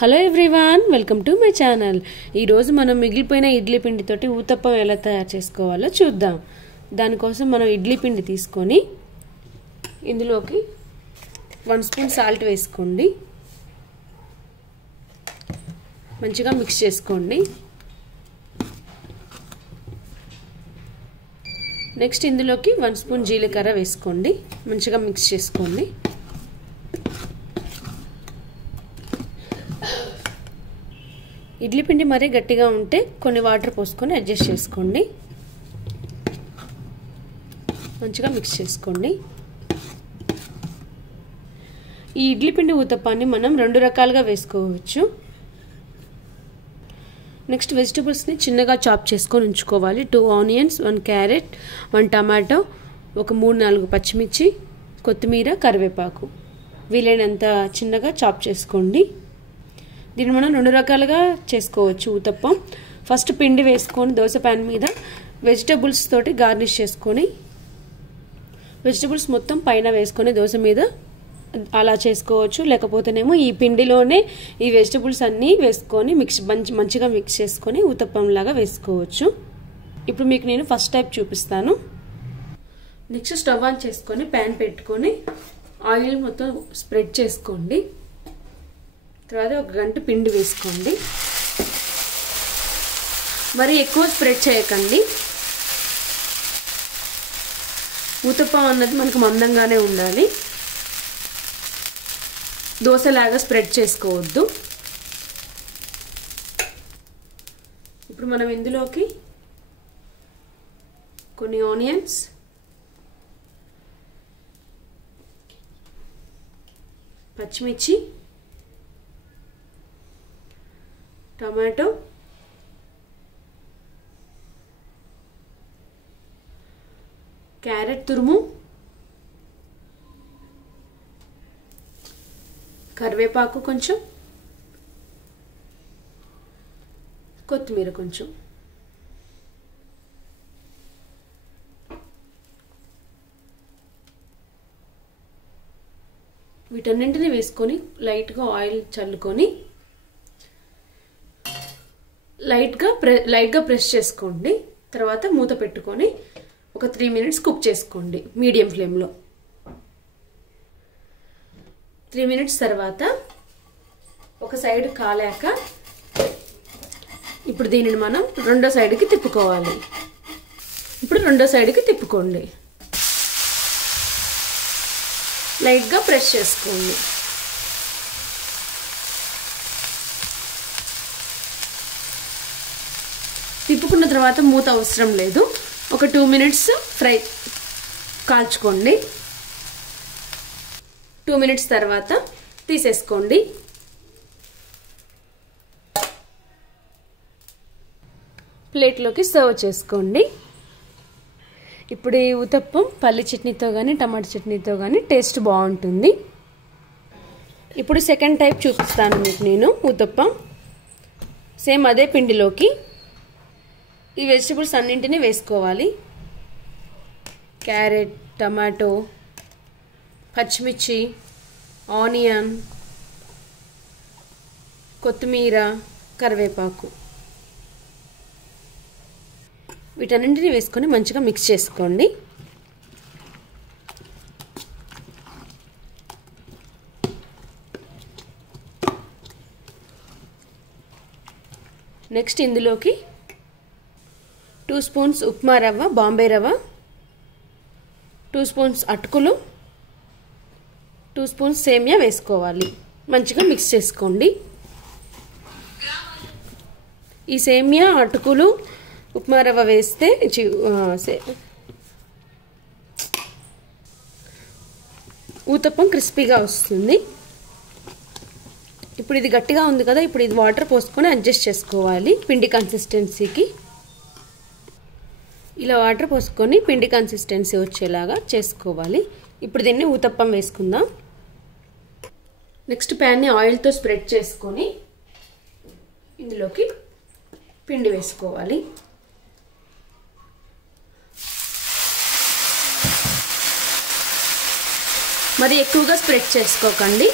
Hello everyone, welcome to my channel. ఈరోజు మనం మిగిలిపోయిన ఇడ్లీ పిండితోటి ఊతప్పం ఎలా తయారు చేసుకోవాలో చూద్దాం. దానికోసం మనం ఇడ్లీ పిండి తీసుకొని ఇందులోకి 1 స్పూన్ సాల్ట్ వేసుకోండి. మంచిగా మిక్స్ చేసుకోండి. నెక్స్ట్ ఇందులోకి 1 స్పూన్ జీలకర్ర వేసుకోండి. మంచిగా మిక్స్ చేసుకోండి. ఇడ్లీ పిండి మరీ గట్టిగా ఉంటే కొన్ని వాటర్ పోసుకొని అడ్జస్ట్ చేసుకోండి. మంచిగా మిక్స్ చేసుకోండి. ఈ ఇడ్లీ పిండి ఊతప్పాన్ని మనం 2 రకాలుగా వేసుకోవచ్చు. నెక్స్ట్ వెజిటబుల్స్ని చిన్నగా చాప్ చేసుకొని ఉంచుకోవాలి. 2 ఆనియన్స్, 1 క్యారెట్, 1 టమాటో, ఒక 3-4 పచ్చిమిర్చి, కొత్తిమీర, కరివేపాకు వీలైనంత చిన్నగా చాప్ చేసుకోండి. దీన్ని మనం 2 రకాలుగా చేసుకోవచ్చు ఊతప్పం. ఫస్ట్ పిండి వేసుకొని దోశ ప్యాన్ మీద వెజిటబుల్స్ తోటి గార్నిష్ చేసుకొని వెజిటబుల్స్ మొత్తం పైన వేసుకొని దోశ మీద అలా చేసుకోవచ్చు. లేకపోతేనేమో ఈ పిండిలోనే ఈ వెజిటబుల్స్ అన్నీ వేసుకొని మంచిగా మిక్స్ చేసుకొని ఊతప్పం లాగా వేసుకోవచ్చు. ఇప్పుడు మీకు నేను ఫస్ట్ టైప్ చూపిస్తాను. నెక్స్ట్ స్టవ్ ఆన్ చేసుకొని ప్యాన్ పెట్టుకొని ఆయిల్ మొత్తం స్ప్రెడ్ చేసుకోండి. తర్వాత 1 గంట పిండి వేసుకోండి. మరి ఎక్కువ స్ప్రెడ్ చేయకండి. ఊతప్పం అన్నది మనకు మందంగానే ఉండాలి. దోశలాగా స్ప్రెడ్ చేసుకోవద్దు. ఇప్పుడు మనం ఇందులోకి కొన్ని ఆనియన్స్, పచ్చిమిర్చి, టమాటో, క్యారెట్ తురుము, కరివేపాకు కొంచెం, కొత్తిమీర కొంచెం, వీటన్నింటినీ వేసుకొని లైట్గా ఆయిల్ చల్లుకొని లైట్గా ప్రెస్ చేసుకోండి. తర్వాత మూత పెట్టుకొని ఒక 3 మినిట్స్ కుక్ చేసుకోండి మీడియం ఫ్లేమ్లో. 3 మినిట్స్ తర్వాత ఒక సైడ్ కాలాక ఇప్పుడు దీనిని మనం రెండో సైడ్కి తిప్పుకోవాలి. ఇప్పుడు రెండో సైడ్కి తిప్పుకోండి. లైట్గా ప్రెస్ చేసుకోండి. తిప్పుకున్న తర్వాత మూత అవసరం లేదు. ఒక 2 మినిట్స్ కాల్చుకోండి. 2 మినిట్స్ తర్వాత తీసేసుకోండి. ప్లేట్లోకి సర్వ్ చేసుకోండి. ఇప్పుడు ఈ ఊతప్పం పల్లి చట్నీతో కానీ టమాటా చట్నీతో కానీ టేస్ట్ బాగుంటుంది. ఇప్పుడు సెకండ్ టైప్ చూపిస్తాను మీకు నేను ఊతప్పం. సేమ్ అదే పిండిలోకి ఈ వెజిటబుల్స్ అన్నింటినీ వేసుకోవాలి. క్యారెట్, టమాటో, పచ్చిమిర్చి, ఆనియన్, కొత్తిమీర, కరివేపాకు వీటన్నింటినీ వేసుకొని మంచిగా మిక్స్ చేసుకోండి. నెక్స్ట్ ఇందులోకి 2 స్పూన్స్ ఉప్మా రవ్వ, బాంబే రవ్వ, 2 స్పూన్స్ అటుకులు, 2 స్పూన్స్ సేమియా వేసుకోవాలి. మంచిగా మిక్స్ చేసుకోండి. ఈ సేమియా, అటుకులు, ఉప్మా రవ్వ వేస్తే ఊతప్పం క్రిస్పీగా వస్తుంది. ఇప్పుడు ఇది గట్టిగా ఉంది కదా, ఇప్పుడు ఇది వాటర్ పోసుకొని అడ్జస్ట్ చేసుకోవాలి పిండి కన్సిస్టెన్సీకి. ఇలా వాటర్ పోసుకొని పిండి కన్సిస్టెన్సీ వచ్చేలాగా చేసుకోవాలి. ఇప్పుడు దీన్ని ఊతప్పం వేసుకుందాం. నెక్స్ట్ ప్యాన్ని ఆయిల్తో స్ప్రెడ్ చేసుకొని ఇందులోకి పిండి వేసుకోవాలి. మరి ఎక్కువగా స్ప్రెడ్ చేసుకోకండి.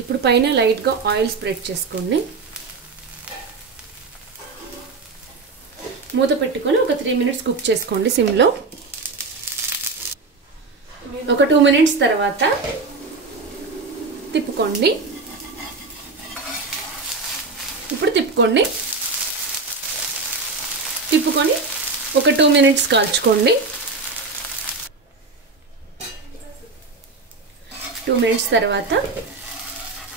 ఇప్పుడు పైన లైట్గా ఆయిల్ స్ప్రెడ్ చేసుకోండి. మూత పెట్టుకొని ఒక 3 మినిట్స్ కుక్ చేసుకోండి సిమ్లో. ఒక 2 మినిట్స్ తర్వాత తిప్పుకోండి. ఇప్పుడు తిప్పుకొని ఒక 2 మినిట్స్ కాల్చుకోండి. 2 మినిట్స్ తర్వాత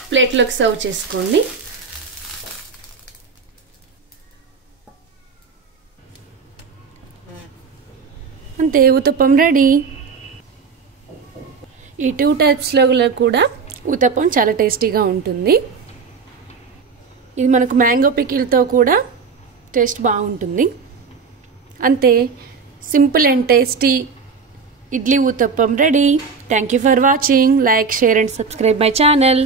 ప్లేట్లోకి సర్వ్ చేసుకోండి. అంతే, ఊతప్పం రెడీ. ఈ 2 టైప్స్లో కూడా ఊతప్పం చాలా టేస్టీగా ఉంటుంది. ఇది మనకు మ్యాంగో పికిల్తో కూడా టేస్ట్ బాగుంటుంది. అంతే, simple and tasty idli uttapam ready. Thank you for watching. Like, share and subscribe my channel.